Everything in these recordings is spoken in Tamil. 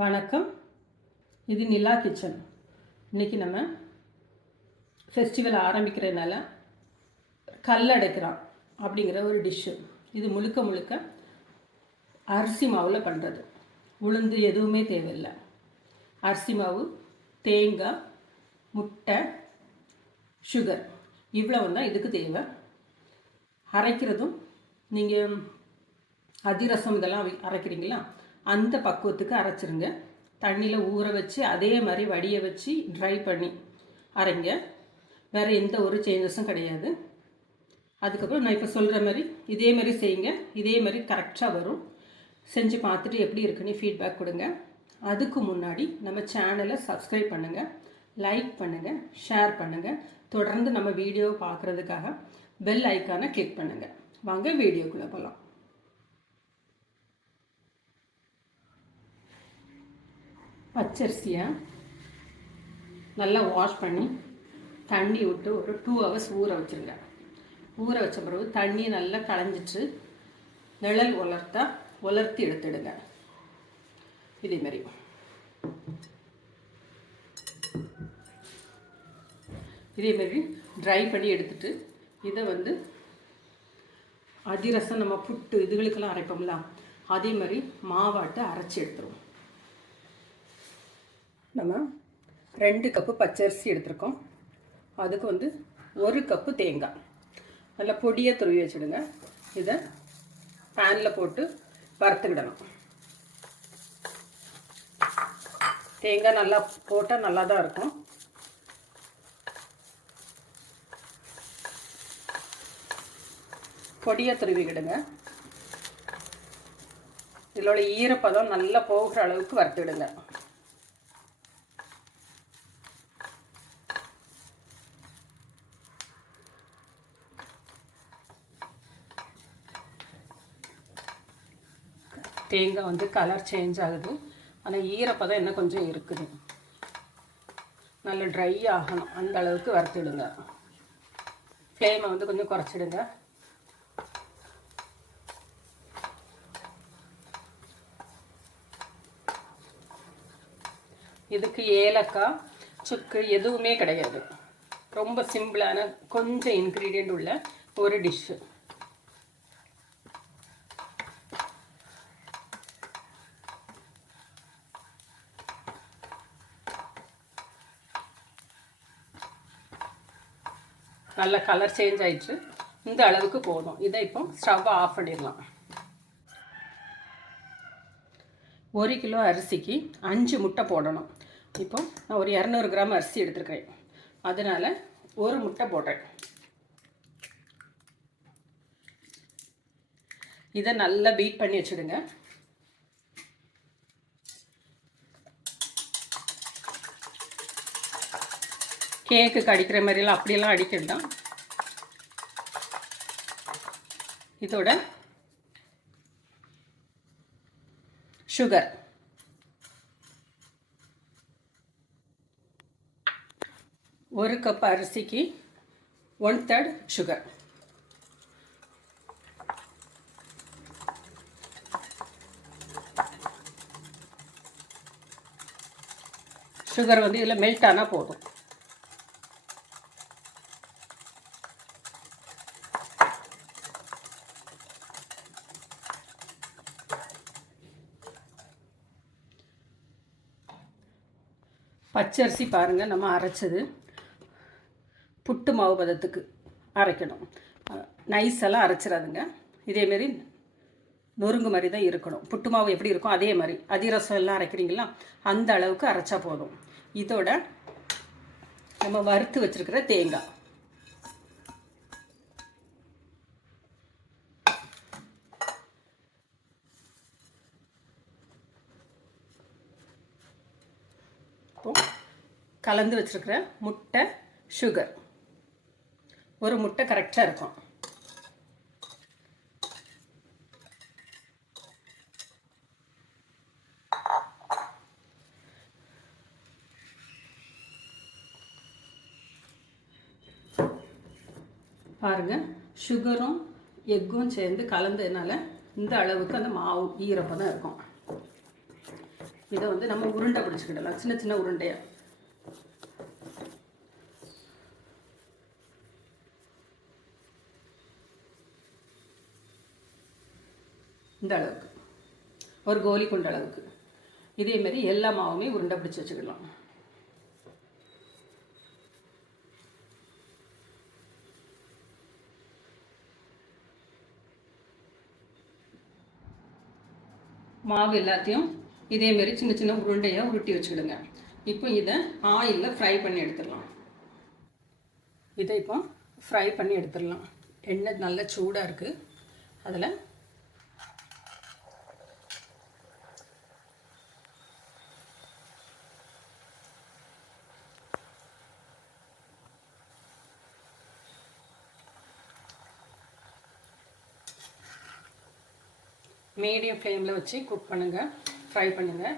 வணக்கம். இது நிலா கிச்சன். இன்றைக்கி நம்ம ஃபெஸ்டிவல் ஆரம்பிக்கிறதுனால கல்லடைக்கிறான் அப்படிங்கிற ஒரு டிஷ்ஷு. இது முழுக்க முழுக்க அரிசி மாவில் பண்ணுறது. உளுந்து எதுவுமே தேவையில்லை. அரிசி மாவு, தேங்காய், முட்டை, சுகர் இவ்வளவு தான் இதுக்கு தேவை. அரைக்கிறதும் நீங்கள் அதிரசம் இதெல்லாம் அரைக்கிறீங்களா அந்த பக்குவத்துக்கு அரைச்சிருங்க. தண்ணியில் ஊற வச்சு அதே மாதிரி வடிய வச்சு ட்ரை பண்ணி அரைங்க. வேறு எந்த ஒரு சேஞ்சஸும் கிடையாது. அதுக்கப்புறம் நான் இப்போ சொல்கிற மாதிரி இதே மாதிரி செய்யுங்க. இதே மாதிரி கரெக்டாக வரும். செஞ்சு பார்த்துட்டு எப்படி இருக்குன்னு ஃபீட்பேக் கொடுங்க. அதுக்கு முன்னாடி நம்ம சேனலை சப்ஸ்கிரைப் பண்ணுங்கள், லைக் பண்ணுங்கள், ஷேர் பண்ணுங்கள். தொடர்ந்து நம்ம வீடியோவை பார்க்குறதுக்காக பெல் ஐக்கானை கிளிக் பண்ணுங்கள். வாங்க வீடியோக்குள்ளே போகலாம். பச்சரிசியை நல்லா வாஷ் பண்ணி தண்ணி விட்டு ஒரு 2 hours ஊற வச்சுருங்க. ஊற வச்ச பிறகு தண்ணியை நல்லா களைஞ்சிட்டு நிழல் உலர்த்தி எடுத்துடுங்க. இதேமாரி ட்ரை பண்ணி எடுத்துட்டு இதை அதிரசம் நம்ம புட்டு இதுகளுக்கெல்லாம் அரைப்போம்ல அதே மாதிரி மாவாட்டை அரைச்சி எடுத்துருவோம். நம்ம 2 கப்பு பச்சரிசி எடுத்துருக்கோம். அதுக்கு 1 கப்பு தேங்காய் நல்லா பொடியாக துருவி வச்சுடுங்க. இதை பேனில் போட்டு வறுத்துக்கிடணும். தேங்காய் நல்லா போட்டால் நல்லா தான் இருக்கும். பொடியாக துருவிக்கிடுங்க. இதோட ஈரப்பதம் நல்லா போகிற அளவுக்கு வறுத்துக்கிடுங்க. தேங்காய் கலர் சேஞ்ச் ஆகுது, ஆனால் ஈரப்பதம் இன்னும் கொஞ்சம் இருக்குது. நல்லா ட்ரை ஆகணும், அந்த அளவுக்கு வறுத்துடுங்க. ஃப்ளேமை கொஞ்சம் குறைச்சிடுங்க. இதுக்கு ஏலக்காய், சுக்கு எதுவுமே கிடையாது. ரொம்ப சிம்பிளான கொஞ்சம் இன்க்ரீடியண்ட் உள்ள ஒரு டிஷ்ஷு. நல்ல கலர் சேஞ்ச் ஆயிடுச்சு. இந்த அளவுக்கு போதும். இதை இப்போ ஸ்டவ்வை ஆஃப் பண்ணிடலாம். 1 கிலோ அரிசிக்கு 5 முட்டை போடணும். இப்போ நான் ஒரு 200 கிராம் அரிசி எடுத்துருக்கிறேன். அதனால் 1 முட்டை போடுறேன். இதை நல்லா பீட் பண்ணி வச்சுடுங்க. கேக்குக்கு அடிக்கிற மாதிரிலாம் அப்படியெல்லாம் அடிக்கணும். இதோட சுகர் 1 கப் அரிசிக்கு 1/3 சுகர். சுகர் இதில் மெல்ட் ஆனால் போதும். பச்சரிசி பாருங்கள், நம்ம அரைச்சது புட்டு மாவு பதத்துக்கு அரைக்கணும். நைஸெல்லாம் அரைச்சிடாதுங்க. இதேமாரி நொறுங்கு மாதிரி தான் இருக்கணும். புட்டு மாவு எப்படி இருக்கும் அதே மாதிரி. அதிரசம் எல்லாம் அரைக்கிறீங்களா அந்த அளவுக்கு அரைச்சா போதும். இதோட நம்ம வறுத்து வச்சுருக்கிற தேங்காய் கலந்து வச்சுருக்கிற முட்டை, சுகர். 1 முட்டை கரெக்டாக இருக்கும். பாருங்கள், சுகரும் எக்கும் சேர்ந்து கலந்ததுனால இந்த அளவுக்கு அந்த மாவு ஈரப்பதம் இருக்கும். இதை வந்து நம்ம உருண்டை பிடிச்சிக்கிடலாம், சின்ன சின்ன உருண்டையாக. இந்த அளவுக்கு ஒரு கோலி கொண்ட அளவுக்கு இதேமாரி எல்லா மாவுமே உருண்டை பிடிச்சி வச்சுக்கலாம். மாவு எல்லாத்தையும் இதேமாரி சின்ன சின்ன உருண்டையாக உருட்டி வச்சுக்கிடுங்க. இப்போ இதை ஆயிலில் ஃப்ரை பண்ணி எடுத்துடலாம். இதை இப்போ ஃப்ரை பண்ணி எடுத்துடலாம். எண்ணெய் நல்லா சூடாக இருக்குது. அதில் மீடியம் ஃப்ளேமில் வச்சு குக் பண்ணுங்கள், ஃப்ரை பண்ணுங்கள்.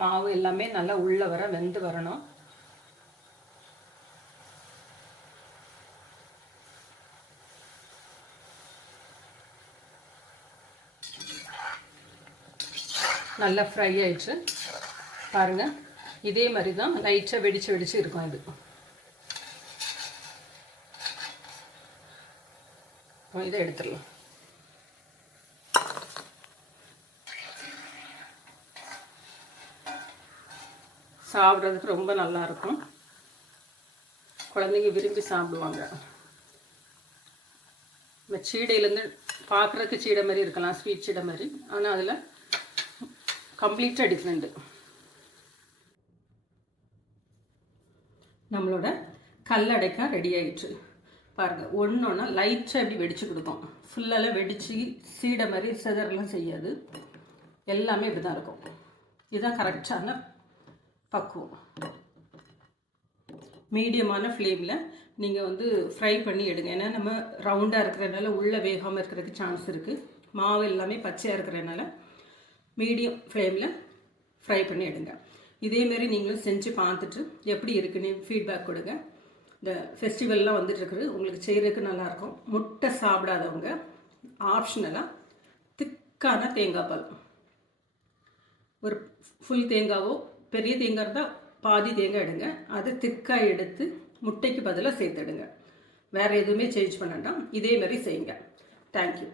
மாவு எல்லாமே நல்லா உள்ளே வர வெந்து வரணும். நல்லா ஃப்ரை ஆயிடுச்சு பாருங்கள். இதே மாதிரி தான் லைட்டாக வெடிச்சு இருக்கும். இது இதை எடுத்துடலாம். சாப்பிட்றதுக்கு ரொம்ப நல்லாயிருக்கும். குழந்தைங்க விரும்பி சாப்பிடுவாங்க. இந்த சீடையிலேருந்து பார்க்குறதுக்கு சீடை மாதிரி இருக்கலாம், ஸ்வீட் சீடை மாதிரி. ஆனால் அதில் கம்ப்ளீட்டாக டிஃப்ரெண்ட்டு. நம்மளோட கல்லடைக்காய் ரெடி ஆகிடுச்சு பாருங்கள். ஒன்று ஒன்றா லைட்டாக எப்படி வெடித்து கொடுக்கும். ஃபுல்லாலாம் வெடித்து சீடை மாதிரி செதறலாம் செய்யாது. எல்லாமே இப்படி தான் இருக்கும். இதுதான் கரெக்டான பக்குவம். மீடியமான ஃப்ளேமில் நீங்கள் வந்து ஃப்ரை பண்ணி எடுங்க. ஏன்னா நம்ம ரவுண்டாக இருக்கிறதுனால உள்ளே வேகாமல் இருக்கிறதுக்கு சான்ஸ் இருக்குது. மாவு எல்லாமே பச்சையாக இருக்கிறதுனால மீடியம் ஃப்ளேமில் ஃப்ரை பண்ணி எடுங்க. இதேமாரி நீங்களும் செஞ்சு பார்த்துட்டு எப்படி இருக்குன்னு ஃபீட்பேக் கொடுங்க. இந்த ஃபெஸ்டிவல்லாம் வந்துட்டுருக்குது, உங்களுக்கு செய்கிறதுக்கு நல்லாயிருக்கும். முட்டை சாப்பிடாதவங்க ஆப்ஷனலாக திக்கான தேங்காய் பால், ஒரு ஃபுல் தேங்காவோ பெரிய தேங்காய் இருந்தால் பாதி தேங்காய் எடுங்க. அதை திக்காய் எடுத்து முட்டைக்கு பதிலாக சேர்த்துடுங்க. வேறு எதுவுமே சேஞ்ச் பண்ண வேண்டாம். இதே மாதிரி செய்யுங்க. தேங்க்யூ.